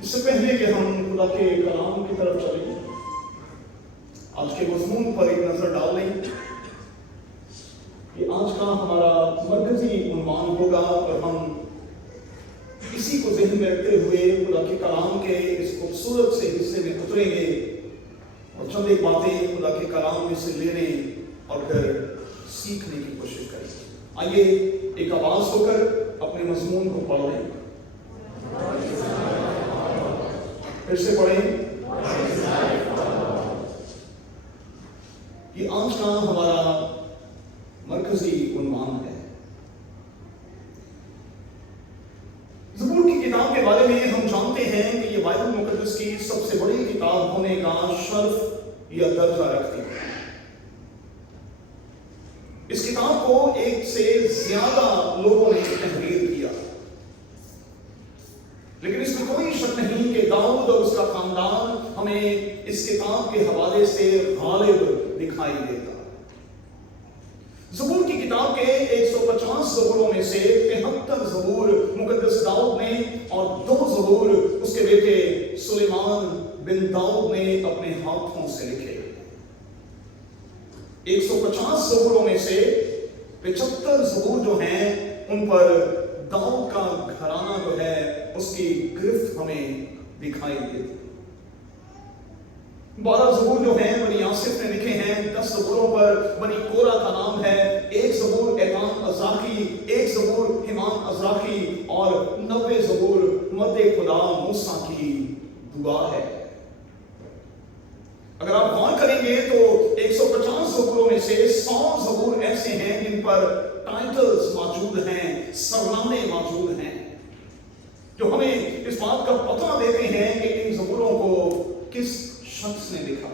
اس سے پہلے کہ ہم خدا کے کلام کی طرف چلیں، آج کے مضمون پر ایک نظر ڈال لیں کہ آج کا ہمارا مرکزی عنوان ہوگا، اور ہم اسی کو ذہن میں رکھتے ہوئے خدا کے کلام کے اس خوبصورت سے حصے میں اتریں گے اور چند ایک باتیں خدا کے کلام میں سے لینے اور پھر سیکھنے کی کوشش کریں گے۔ آئیے ایک آواز ہو کر اپنے مضمون کو پڑھ لیں، پھر سے پڑھیں۔ یہ آج کا ہمارا مرکزی عنوان ہے۔ زبور کی کتاب کے بارے میں ہم جانتے ہیں کہ یہ بائبل مقدس کی سب سے بڑی کتاب ہونے کا شرف یا درجہ رکھتی ہے۔ اس کتاب کو ایک سے زیادہ لوگوں نے تحریر کیا، لیکن اس میں کوئی شک نہیں کہ داؤد اور اس کا خاندان ہمیں اس کتاب کے حوالے سے غالب دکھائی دیتا۔ زبور کی کتاب کے 150 زبوروں میں سے 73 زبور مقدس داؤد نے اور 2 زبور اس کے بیٹے سلیمان بن داؤد نے اپنے ہاتھوں سے لکھے۔ 150 زبوروں میں سے 75 زبور جو ہیں ان پر داؤد کا گھرانہ جو ہے اس کی گرفت ہمیں دکھائی دیتی۔ 12 زبور جو ہیں بنی آصف نے لکھے ہیں، 10 زبوروں پر بنی کورہ کا نام ہے، 1 زبور ایتان ازراقی، 1 زبور ہیمان ازراقی اور 90 زبور مرد خدا موسیٰ کی دعا ہے۔ اگر آپ غور کریں گے تو 150 زبوروں میں سے 100 زبور ایسے ہیں جن پر ٹائٹلز موجود ہیں، سرنامے موجود ہیں، جو ہمیں اس بات کا پتہ دیتے ہیں کہ ان زبوروں کو کس شخص نے لکھا۔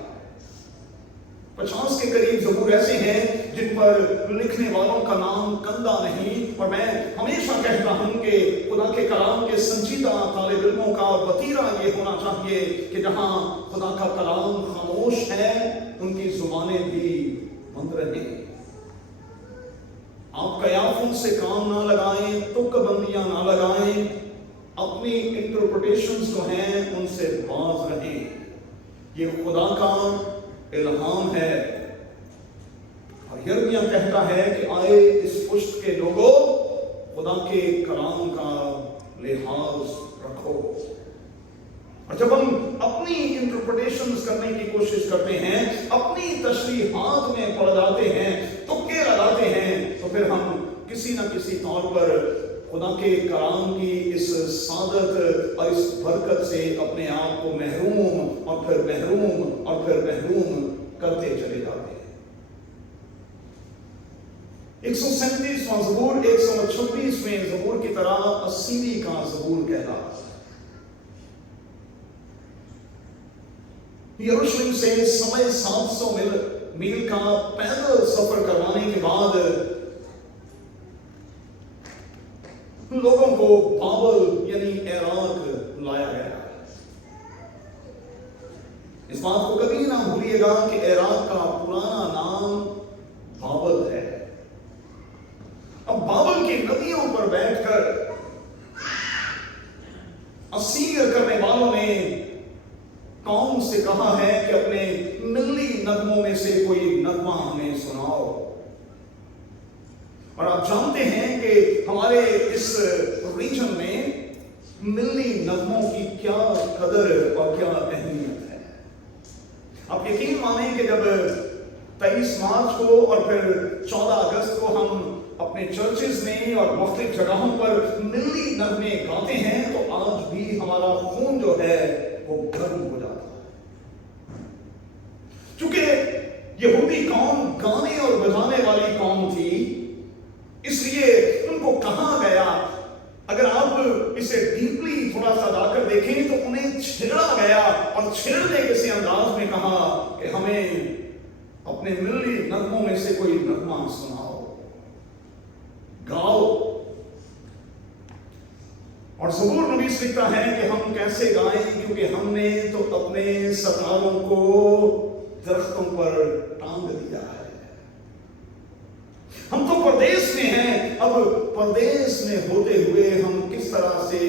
50 کے قریب زبور ایسے ہیں جن پر لکھنے والوں کا نام کندہ نہیں، اور میں ہمیشہ کہتا ہوں کہ خدا کے کلام کے سنجیدہ طالب علموں کا وتیرہ یہ ہونا چاہیے کہ جہاں خدا کا کلام خاموش ہے ان کی زبانیں بھی بند رہیں۔ آپ قیافوں سے کام نہ لگائیں، تک بندیاں نہ لگائیں، اپنی انٹرپریٹیشنز جو ہیں ان سے باز رہیں۔ یہ خدا کا الہام ہے، اور یرمیہ کہتا ہے کہ آئے اس پشت کے لوگوں خدا کے کلام کا لحاظ رکھو۔ اور جب ہم اپنی انٹرپریٹیشنز کرنے کی کوشش کرتے ہیں، اپنی تشریحات میں پڑ جاتے ہیں، تکے لگاتے ہیں، تو پھر ہم کسی نہ کسی طور پر خدا کے کلام کی اس سعادت اور اس برکت سے اپنے آپ کو محروم اور پھر محروم اور پھر محروم کرتے چلے جاتے ہیں۔ 137واں زبور 136ویں زبور کی طرح 80ویں کا زبور کہلاتا ہے۔ یروشلم سے سوائے 700 میل کا پیدل سفر کروانے کے بعد لوگوں کو بابل یعنی عراق لایا گیا۔ اس بات کو کبھی نہ بھولیے گا کہ عراق کا پرانا نام بابل ہے۔ اب بابل کی ندیوں پر بیٹھ کر اسیر کرنے والوں نے قوم سے کہا ہے کہ اپنے ملی نغموں میں سے کوئی نغمہ ہمیں سناؤ۔ اور آپ جانتے ہیں کہ ہمارے اس ریجن میں ملی نغموں کی کیا قدر اور کیا اہمیت ہے۔ آپ یقین مانیں کہ جب 23 مارچ کو اور پھر 14 اگست کو ہم اپنے چرچز میں اور مختلف جگہوں پر ملی نغمے گاتے ہیں تو آج بھی ہمارا خون جو ہے وہ گرم ہو جاتا ہے، چونکہ یہودی قوم گانے اور بجانے والی قوم تھی، اس لیے ان کو کہا گیا، اگر آپ اسے ڈیپلی تھوڑا سا جا کر دیکھیں تو انہیں چھیڑا گیا، اور چھیڑنے کے سے انداز میں کہا کہ ہمیں اپنے ملی نغموں میں سے کوئی نغمہ سناؤ، گاؤ۔ اور زبور نویس لکھتا ہے کہ ہم کیسے گائیں، کیونکہ ہم نے تو اپنے ستاروں کو درختوں پر ٹانگ دیا ہے۔ ہم تو پردیس میں ہیں، اب پردیس میں ہوتے ہوئے ہم کس طرح سے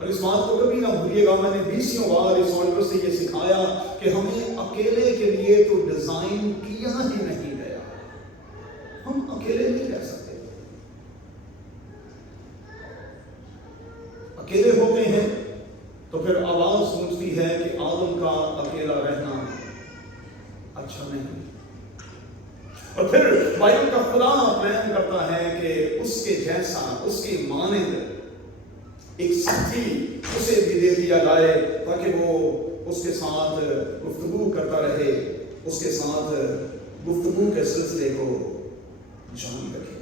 اور اس بات کو کبھی نہ بھولیے گا، میں نے 20 بار اس آلٹر سے یہ سکھایا کہ ہمیں اکیلے کے لیے تو ڈیزائن کیا ہی نہیں گیا، ہم اکیلے نہیں رہ سکتے۔ اکیلے ہوتے ہیں تو پھر آواز گونجتی ہے کہ آدم کا اکیلا رہنا اچھا نہیں، اور پھر بائبل کا خدا پلان کرتا ہے کہ اس کے جیسا، اس کی مانند ایک ساتھی اسے بھی دے دیا جائے تاکہ وہ اس کے ساتھ گفتگو کرتا رہے، اس کے ساتھ گفتگو کے سلسلے کو جاری رکھے۔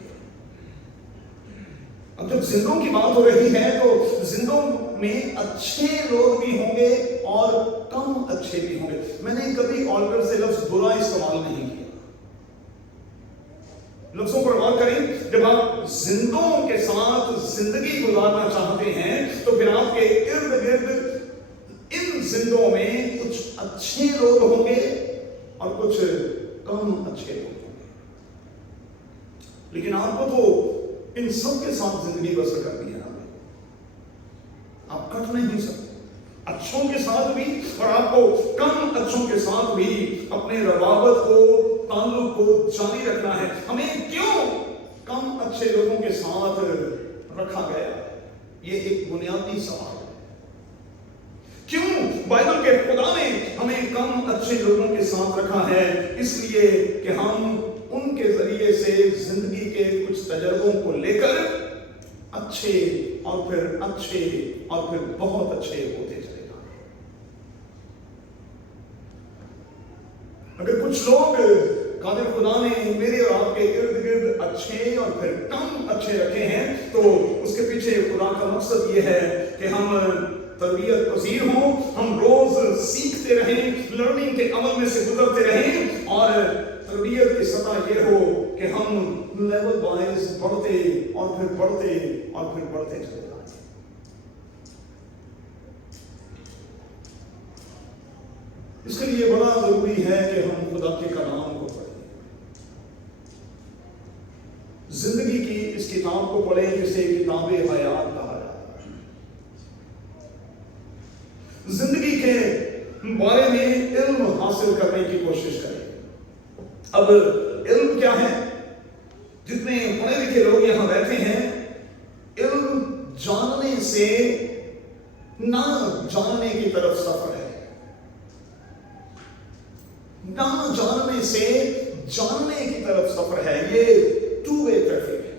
اب جب زندوں کی بات ہو رہی ہے تو زندوں میں اچھے لوگ بھی ہوں گے اور کم اچھے بھی ہوں گے۔ میں نے کبھی آلٹر سے لفظ برا استعمال نہیں کیا، لفظوں پر غور کریں۔ جب آپ زندوں کے ساتھ زندگی گزارنا چاہتے ہیں تو پھر آپ کے ارد گرد ان زندوں میں کچھ اچھے لوگ ہوں گے اور کچھ کم اچھے لوگ ہوں گے، لیکن آپ کو تو ان سب کے ساتھ زندگی بسر کرنی ہے، آپ کٹ نہیں سکتے۔ اچھوں کے ساتھ بھی اور آپ کو کم اچھوں کے ساتھ بھی اپنے روابط کو، تعلق کو جاری رکھنا ہے۔ ہمیں کیوں کم اچھے لوگوں کے ساتھ رکھا گیا؟ یہ ایک بنیادی سوال ہے۔ کیوں بائبل کے خدا نے ہمیں کم اچھے لوگوں کے ساتھ رکھا ہے؟ اس لیے کہ ہم ان کے ذریعے سے زندگی کے کچھ تجربوں کو لے کر اچھے اور پھر اچھے اور پھر بہت اچھے ہوتے چلے جائیں۔ اگر کچھ لوگ قادر خدا نے میرے اور آپ کے ارد گرد اچھے اور پھر کم اچھے رکھے ہیں تو اس کے پیچھے خدا کا مقصد یہ ہے کہ ہم تربیت پذیر ہوں، ہم روز سیکھتے رہیں، لرننگ کے عمل میں سے گزرتے رہیں، اور تربیت کی سطح یہ ہو کہ ہم لیول وائز بڑھتے اور پھر بڑھتے اور پھر بڑھتے چلے جائیں۔ اس کے لیے بڑا ضروری ہے کہ ہم خدا کے کلام کو پڑھیں، زندگی کی اس کتاب کو پڑھیں جسے کتاب حیات کہا جاتا ہے۔ زندگی کے بارے میں علم حاصل کرنے کی کوشش کریں۔ اب علم کیا ہے؟ جتنے پڑھے لکھے لوگ یہاں بیٹھے ہیں، علم جاننے سے نہ جاننے کی طرف سفر ہے، نہ جاننے سے جاننے کی طرف سفر ہے۔ یہ ٹو وے ٹریفک ہے۔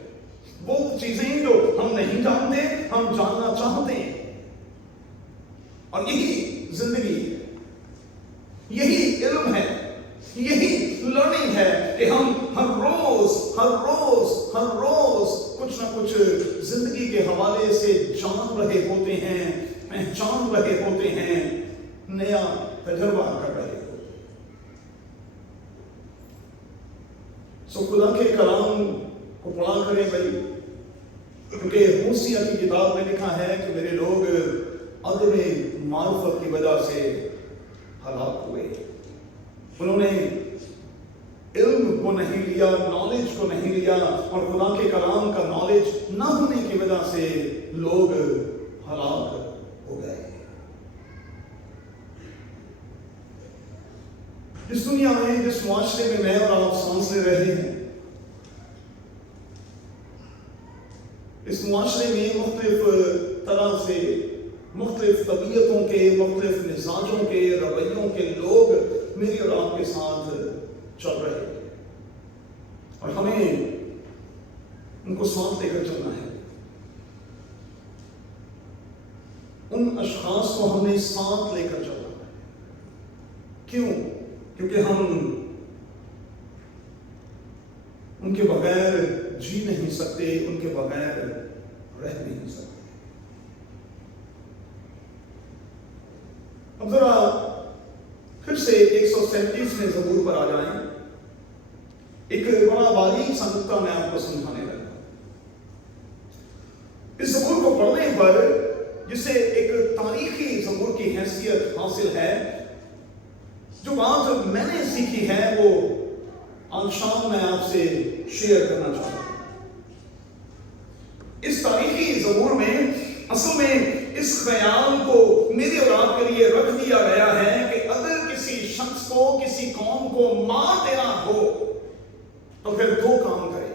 وہ چیزیں جو ہم نہیں جانتے ہم جاننا چاہتے ہیں، اور یہی زندگی ہے، یہی علم ہے، یہی لرننگ ہے کہ ہم ہر روز کچھ نہ کچھ زندگی کے حوالے سے جان رہے ہوتے ہیں، پہچان رہے ہوتے ہیں، نیا تجربہ کر رہے ہوتے ہیں۔ سو خدا کے کلام کو پڑھا کریں بھائی، کیونکہ ہوسیہ کی کتاب میں لکھا ہے کہ میرے لوگ عدم معرفت کی وجہ سے ہلاک ہوئے۔ انہوں نے علم کو نہیں لیا، نالج کو نہیں لیا، اور خدا کے کلام کا نالج نہ ہونے کی وجہ سے لوگ ہلاک ہو گئے۔ اس دنیا میں، جس معاشرے میں میں اور آپ سانس لے رہے ہیں، اس معاشرے میں مختلف طرح سے، مختلف طبیعتوں کے، مختلف مزاجوں کے، رویوں کے لوگ میری اور آپ کے ساتھ چل رہے ہیں، اور ہمیں ان کو ساتھ لے کر چلنا ہے۔ ان اشخاص کو ہم نے ساتھ لے کر چلنا ہے۔ کیوں؟ کیونکہ ہم ان کے بغیر جی نہیں سکتے، ان کے بغیر رہ نہیں سکتے۔ اب ذرا پھر سے 137 میں زبور پر آ جائیں۔ ایک بڑا باریک سا نکتہ میں آپ کو سمجھانے لگا۔ اس زبور کو پڑھنے پر جسے ایک تاریخی زبور کی حیثیت حاصل ہے، جو بات میں نے سیکھی ہے وہ آج شام میں آپ سے شیئر کرنا چاہتا ہوں۔ اس تاریخی زبور میں اصل میں اس خیال کو میرے اور آپ کے لیے رکھ دیا گیا ہے کہ اگر کسی شخص کو کسی قوم کو مار دینا ہو تو پھر دو کام کریں.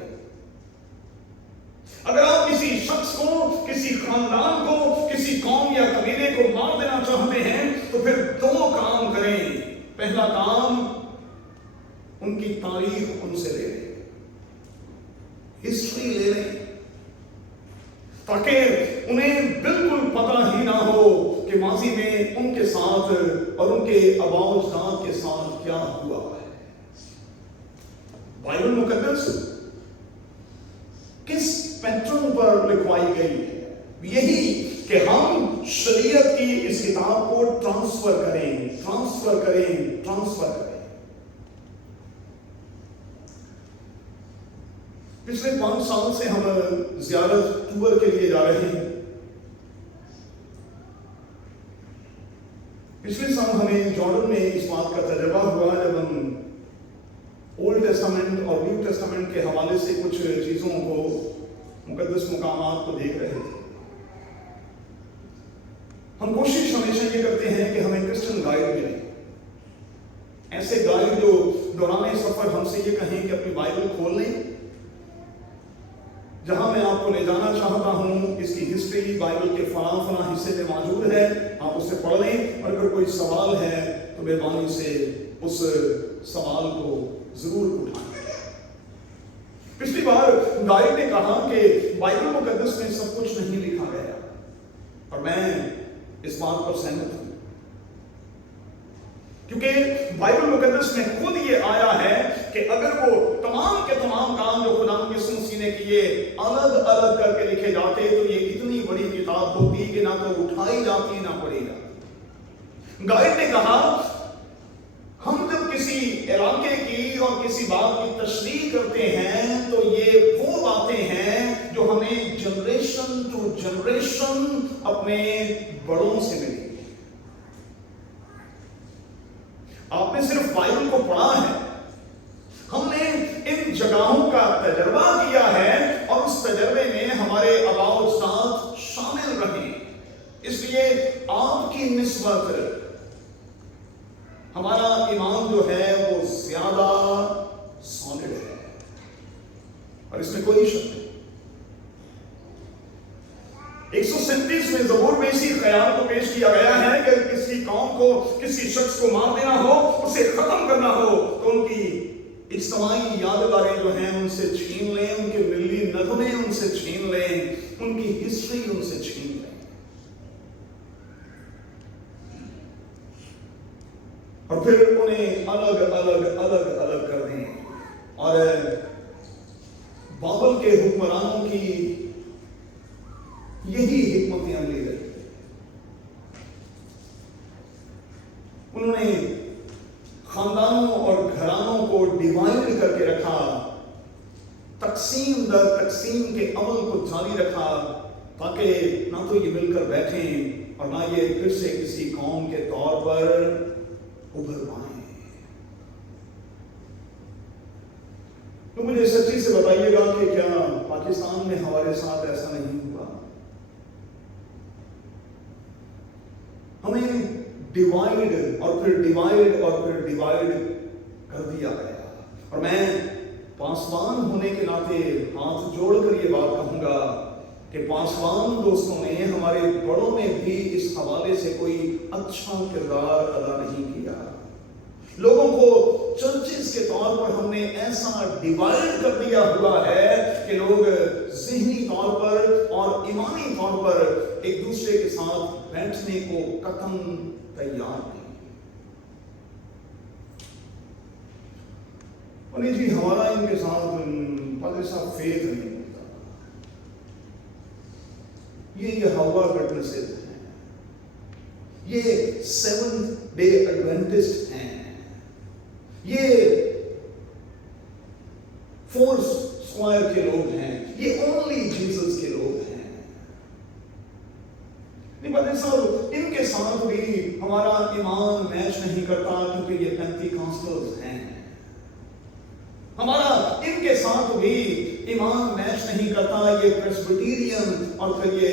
اگر آپ کسی شخص کو, کسی خاندان کو, کسی قوم یا قبیلے کو مار دینا چاہتے ہیں تو پھر دو کام کریں. پہلا کام, ان کی تاریخ ان سے لے لیں, ہسٹری لے لیں, تاکہ انہیں بالکل پتہ ہی نہ ہو کہ ماضی میں ان کے ساتھ اور ان کے آباء و اجداد کے ساتھ کیا ہوا ہے. بائبل مقدس کس پیٹرن پر لکھوائی گئی ہے؟ یہی کہ ہم شریعت کی اس کتاب کو ٹرانسفر کریں. پچھلے 5 سال سے ہم زیارت ٹور کے لیے جا رہے ہیں. پچھلے سال ہمیں جارڈن میں اس بات کا تجربہ ہوا جب ہم اولڈ ٹیسٹامنٹ اور نیو ٹیسٹامنٹ کے حوالے سے کچھ چیزوں کو, مقدس مقامات کو دیکھ رہے تھے. ہم کوشش ہمیشہ یہ کرتے ہیں کہ ہمیں کرسچن گائیڈ ملے, ایسے گائیڈ جو دوران سفر ہم سے یہ کہیں کہ اپنی بائبل کھول لیں, جہاں میں آپ کو لے جانا چاہتا ہوں اس کی ہسٹری بائبل کے فلاں حصے میں موجود ہے, آپ اسے پڑھ لیں, اور اگر کوئی سوال ہے تو مہربانی سے اس سوال کو ضرور اٹھائیں. پچھلی بار گائیڈ نے کہا کہ بائبل مقدس میں سب کچھ نہیں لکھا گیا, اور میں اس بات پر سہمت ہوں, کیونکہ بائبل مقدس میں خود یہ آیا ہے کہ اگر وہ تمام کے تمام کام جو خدا یسوع مسیح نے کیے الگ الگ کر کے لکھے جاتے تو یہ اتنی بڑی کتاب ہوتی کہ نہ تو اٹھائی جاتی نہ پڑھی جاتی. گائیڈ نے کہا ہم جب کسی علاقے کی اور کسی بات کی تشریح کرتے ہیں تو یہ وہ باتیں ہیں جو ہمیں جنریشن ٹو جنریشن اپنے بڑوں سے ملی. آپ نے صرف بائبل کو پڑھا ہے, ہم نے ان جگہوں کا تجربہ کیا ہے اور اس تجربے میں ہمارے آباء و اجداد شامل رہے. اس لیے آپ کی نسبت ہمارا ایمان جو ہے وہ زیادہ سالڈ ہے, اور اس میں کوئی شک نہیں. 137 میں زبور میں اسی خیال کو پیش کیا گیا ہے کہ کسی قوم کو, کسی شخص کو مار دینا ہو, اسے ختم کرنا ہو تو ان کی اجتماعی یادگاریں جو ہیں ان سے چھین لیں, ان کے ملی نغمے ان سے چھین لیں, ان کی ہسٹری ان سے چھین لیں, اور پھر انہیں الگ کر دیں. اور بابل کے حکمرانوں کی یہی حکمت عملی رہی. انہوں نے خاندانوں اور گھرانوں کو ڈیوائڈ کر کے رکھا, تقسیم در تقسیم کے عمل کو جاری رکھا, تاکہ نہ تو یہ مل کر بیٹھیں اور نہ یہ پھر سے کسی قوم کے طور پر ابھر پائیں. تو مجھے سچی سے بتائیے گا کہ کیا پاکستان میں ہمارے ساتھ ایسا نہیں ہوا؟ ہمیں ڈیوائڈ اور پھر ڈیوائڈ کر دیا گیا. اور میں پاسبان ہونے کے ناطے ہاتھ جوڑ کر یہ بات کہوں گا کہ پاسبان دوستوں نے ہمارے بڑوں میں بھی اس حوالے سے کوئی اچھا کردار ادا نہیں کیا. لوگوں کو چرچز کے طور پر ہم نے ایسا ڈیوائڈ کر دیا ہوا ہے کہ لوگ ذہنی طور پر اور ایمانی طور پر ایک دوسرے کے ساتھ بیٹھنے کو قطعاً تیار نہیں. اور جی ہمارا ان کے ساتھ پادری صاحب فیتھ نہیں ہوتا. یہ ہوا وٹنسز ہیں, یہ 7th ڈے ایڈوینٹسٹ ہیں, یہ فورس اسکوائر کے لوگ ہیں, یہ اونلی جیسس کے لوگ ہیں. نہیں پتہ صاحب ان کے ساتھ بھی ہمارا ایمان میچ نہیں کرتا کیونکہ یہ پینتیکاسٹلز ہیں. ہمارا ان کے ساتھ بھی ایمان میچ نہیں کرتا, یہ پریسبیٹیرین اور پھر یہ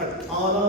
18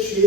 6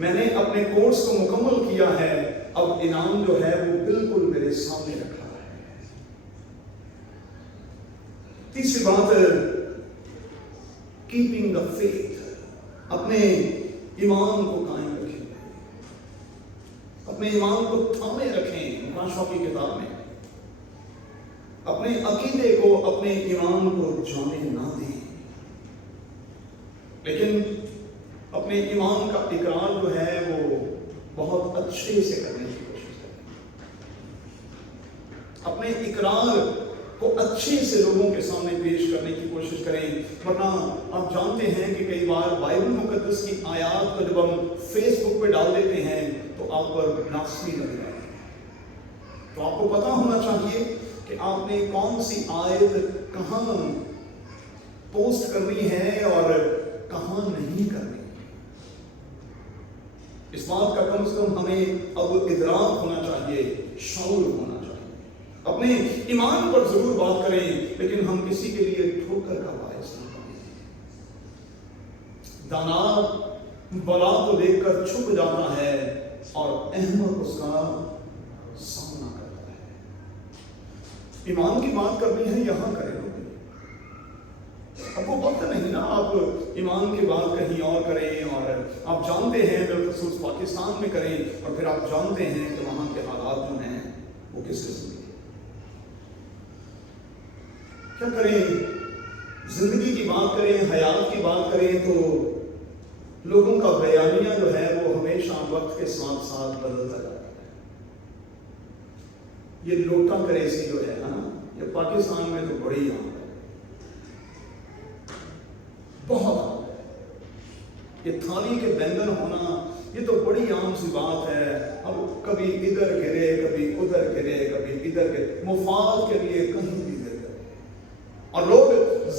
میں نے اپنے کورس کو مکمل کیا ہے، اب انعام جو ہے وہ بالکل میرے سامنے رکھا ہے۔ تیسری بات، کیپنگ دا فیتھ، اپنے ایمان کو قائم رکھیں، اپنے ایمان کو تھامے رکھیں۔ مکاشفہ کی کتاب میں اپنے عقیدے کو، اپنے ایمان کو جانے نہ دیں، لیکن اپنے ایمان کا اقرار جو ہے وہ بہت اچھے سے کرنے کی کوشش کریں، اپنے اقرار کو اچھے سے لوگوں کے سامنے پیش کرنے کی کوشش کریں، ورنہ آپ جانتے ہیں کہ کئی بار بائبل مقدس کی آیات کو جب ہم فیس بک پہ ڈال دیتے ہیں تو آپ پر بلاسفمی لگ جاتی ہے۔ تو آپ کو پتا ہونا چاہیے کہ آپ نے کون سی آیت کہاں پوسٹ کرنی ہے اور کہاں نہیں کرنی۔ اس بات کا کم سے کم ہمیں اب ادراک ہونا چاہیے، شعور ہونا چاہیے۔ اپنے ایمان پر ضرور بات کریں، لیکن ہم کسی کے لیے ٹھوکر کا باعث نہ بنیں۔ دانا بلا کو دیکھ کر چھپ جاتا ہے اور احمق اس کا سامنا کرتا ہے۔ ایمان کی بات کرنی ہے، یہاں کریں۔ اب وہ وقت نہیں نا آپ ایمان کی بات کہیں اور کریں، اور آپ جانتے ہیں بالخصوص پاکستان میں کریں، اور پھر آپ جانتے ہیں کہ وہاں کے حالات جو ہیں وہ کس قسم کے۔ کیا کریں؟ زندگی کی بات کریں، حیات کی بات کریں تو لوگوں کا بیانیہ جو ہے وہ ہمیشہ وقت کے ساتھ ساتھ بدلتا جاتا ہے۔ یہ لوٹا کریسی جو ہے نا، یہ پاکستان میں تو بڑی عام ہے، بہت عام ہے۔ یہ تھالی کے بینگن ہونا یہ تو بڑی عام سی بات ہے۔ اب کبھی ادھر گرے، کبھی ادھر گرے، کبھی ادھر گرے، مفاد کے لیے کہیں بھی گر گئے، اور لوگ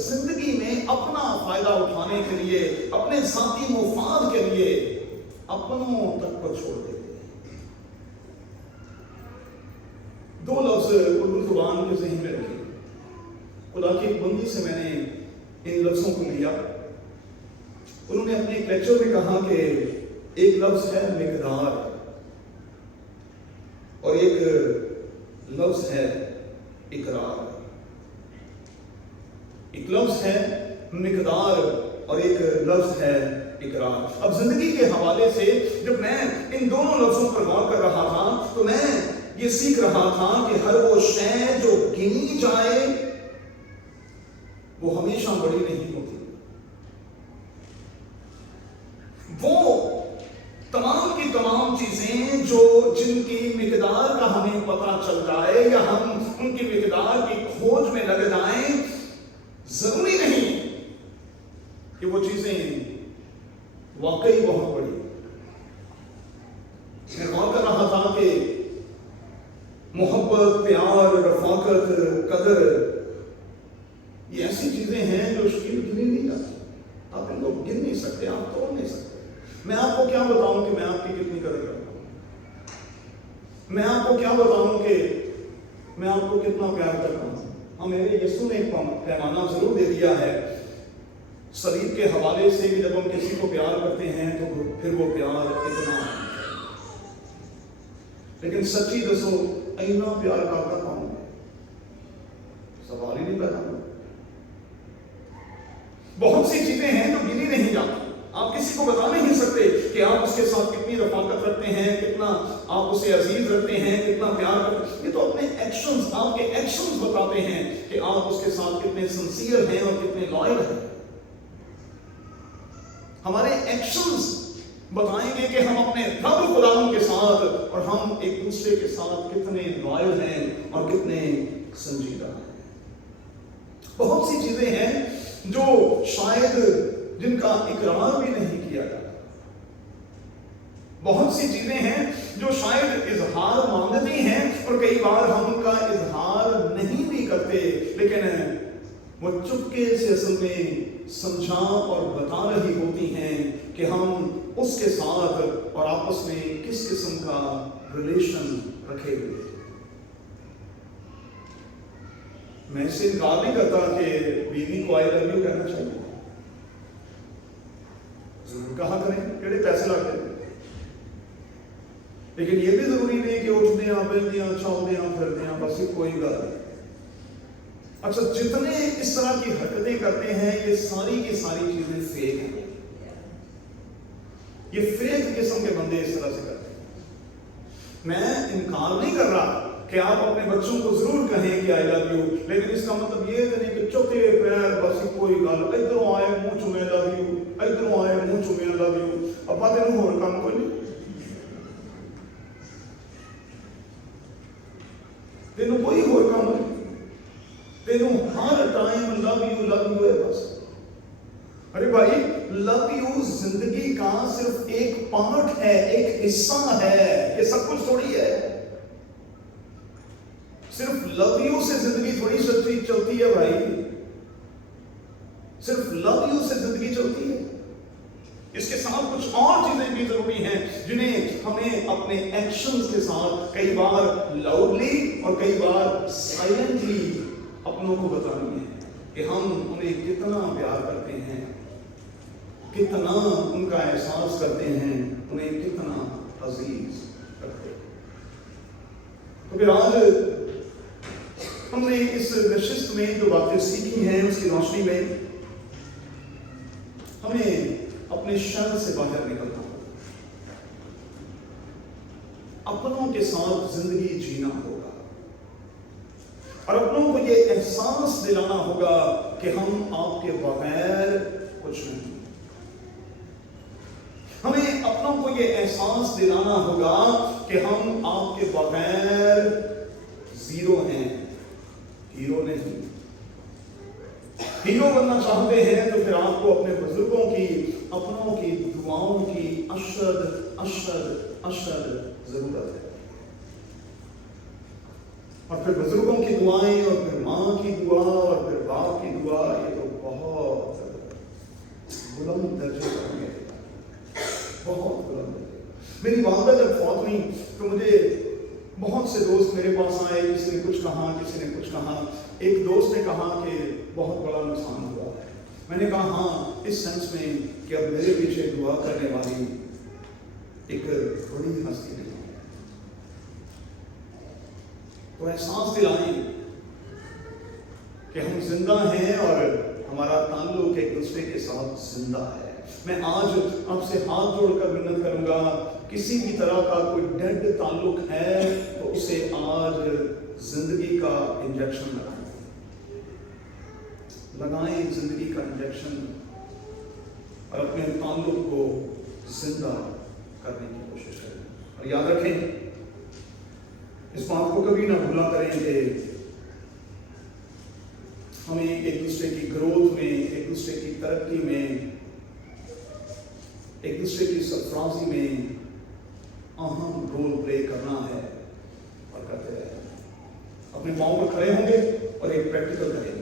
زندگی میں اپنا فائدہ اٹھانے کے لیے، اپنے ذاتی مفاد کے لیے اپنوں تک کو چھوڑ دیتے ہیں۔ دو لفظ اردو زبان کے ذہن میں رکھیں، خدا کی بندی سے میں نے ان لفظوں کو لیا۔ انہوں نے اپنے ایک لیکچر میں کہا کہ ایک لفظ ہے مقدار اور ایک لفظ ہے اقرار۔ ایک لفظ ہے مقدار اور ایک لفظ ہے اقرار۔ اب زندگی کے حوالے سے جب میں ان دونوں لفظوں پر غور کر رہا تھا تو میں یہ سیکھ رہا تھا کہ ہر وہ شے جو گنی جائے وہ ہمیشہ بڑی نہیں ہوتی۔ وہ تمام کی تمام چیزیں جن کی مقدار کا ہمیں پتہ چل جائے یا ہم ان کی مقدار کی کھوج میں لگ جائیں، ضروری نہیں کہ وہ چیزیں واقعی بہت بڑی۔ میں غور کر رہا تھا کہ محبت، پیار، رفاقت، قدر، یہ ایسی چیزیں ہیں جو شکیل گنی نہیں جاتی۔ آپ ان کو گن نہیں سکتے، آپ توڑ نہیں سکتے۔ میں آپ کو کیا بتاؤں کہ میں آپ کی کتنی قدر کرتا ہوں؟ میں آپ کو کیا بتاؤں کہ میں آپ کو کتنا پیار کرتا ہوں؟ ہاں، میرے یسوع نے ایک پیمانہ ضرور دے دیا ہے صلیب کے حوالے سے کہ جب ہم کسی کو پیار کرتے ہیں تو پھر وہ پیار اتنا، لیکن سچی دسو اینا پیار کرتا ہوں، سوال ہی نہیں پیدا ہوا۔ بہت سی چیزیں ہیں جو گنی نہیں جاتی۔ آپ کسی کو بتا نہیں سکتے کہ آپ اس کے ساتھ کتنی رفاقت رکھتے ہیں، کتنا آپ اسے عزیز رکھتے ہیں، کتنا پیار کرتے ہیں۔ یہ تو اپنے ایکشنز، آپ کے ایکشنز بتاتے ہیں کہ آپ اس کے ساتھ کتنے سنسیئر ہیں اور کتنے لائل ہیں۔ ہمارے ایکشنز بتائیں گے کہ ہم اپنے رب خداوند کے ساتھ اور ہم ایک دوسرے کے ساتھ کتنے لائل ہیں اور کتنے سنجیدہ ہیں۔ بہت سی چیزیں ہیں جو شاید جن کا اقرار بھی نہیں کیا جاتا۔ بہت سی چیزیں ہیں جو شاید اظہار مانگتی ہیں اور کئی بار ہم ان کا اظہار نہیں بھی کرتے، لیکن وہ چپکے سے اصل میں سمجھا اور بتا رہی ہوتی ہیں کہ ہم اس کے ساتھ اور آپس میں کس قسم کا ریلیشن رکھے ہوئے۔ میں اس سے انکار نہیں کرتا کہ بیوی کو آئی لو یو کہنا چاہیے، ضرور کہا کریں، کیڑے پیسے لگتے ہیں، لیکن یہ بھی ضروری نہیں کہ اٹھتے ہیں بیٹھتے ہیں چلتے ہیں پھرتے ہیں بس کوئی گل نہیں. اچھا جتنے اس طرح کی حرکتیں کرتے ہیں یہ ساری کی ساری چیزیں فیک ہیں. یہ فیک قسم کے بندے اس طرح سے کرتے ہیں. میں انکار نہیں کر رہا کہ آپ اپنے بچوں کو ضرور کہیں کہ آئی لو یو، لیکن اس کا مطلب یہ نہیں کہ چوکے پیر بس کوئی گل ادھروں آئے منہ چومے لو یو، ادھروں آئے منہ چومے لو یو، ابا تینوں ہور کام کوئی نہیں، تینوں کوئی ہور کام نہیں، تینوں ہر ٹائم لو یو ہے بس. ارے بھائی لو یو زندگی کا صرف ایک پارٹ ہے، ایک حصہ ہے، یہ سب کچھ تھوڑی ہے. صرف لو یو سے زندگی تھوڑی سچی چلتی ہے بھائی، صرف لو یو سے زندگی چلتی ہے. اس کے ساتھ کچھ اور چیزیں بھی ضروری ہیں جنہیں ہمیں اپنے ایکشنز کے ساتھ کئی بار لاؤڈلی اور کئی بار سائلنٹلی اپنوں کو بتانی ہے کہ ہم انہیں کتنا پیار کرتے ہیں، کتنا ان کا احساس کرتے ہیں، انہیں کتنا عزیز کرتے ہیں. تو پھر آج ہم نے اس نشست میں جو باتیں سیکھی ہیں اس کی روشنی میں ہمیں اپنے شر سے باہر نکلنا ہوگا، اپنوں کے ساتھ زندگی جینا ہوگا اور اپنوں کو یہ احساس دلانا ہوگا کہ ہم آپ کے بغیر کچھ نہیں. ہمیں اپنوں کو یہ احساس دلانا ہوگا کہ ہم آپ کے بغیر زیرو ہیں، ہیرو نہیں. ہیرو بننا چاہتے ہیں تو پھر آپ کو اپنے بزرگوں کی، اپنوں کی دعاؤں کی اشد ضرورت ہے. اور پھر بزرگوں کی دعائیں اور پھر ماں کی دعا اور پھر باپ کی دعا، یہ تو بہت بلند درجے پر ہوں گے، بہت بلند درجے. میری والدہ جب فوت ہوئی تو مجھے بہت سے دوست میرے پاس آئے، کسی نے کچھ کہا، کسی نے کچھ کہا. ایک دوست نے کہا کہ بہت بڑا نقصان ہوا ہے. میں نے کہا ہاں، اس سینس میں کہ اب میرے پیچھے دعا کرنے والی ایک بڑی ہستی نہیں ہے. تو احساس دلائیں کہ ہم زندہ ہیں اور ہمارا تعلق ایک دوسرے کے ساتھ زندہ ہے. میں آج آپ سے ہاتھ جوڑ کر منت کروں گا، کسی بھی طرح کا کوئی ڈیڈ تعلق ہے تو اسے آج زندگی کا انجیکشن لگائیں، زندگی کا انجیکشن، اور اپنے تعلق کو زندہ کرنے کی کوشش کریں. اور یاد رکھیں، اس بات کو کبھی نہ بھولا کریں کہ ہمیں ایک دوسرے کی گروتھ میں، ایک دوسرے کی ترقی میں، ایک دوسرے کی سرفرازی میں اہم رول پلے کرنا ہے اور کرتے رہیں. اپنے پاؤں پر کھڑے ہوں گے اور ایک پریکٹیکل کریں گے.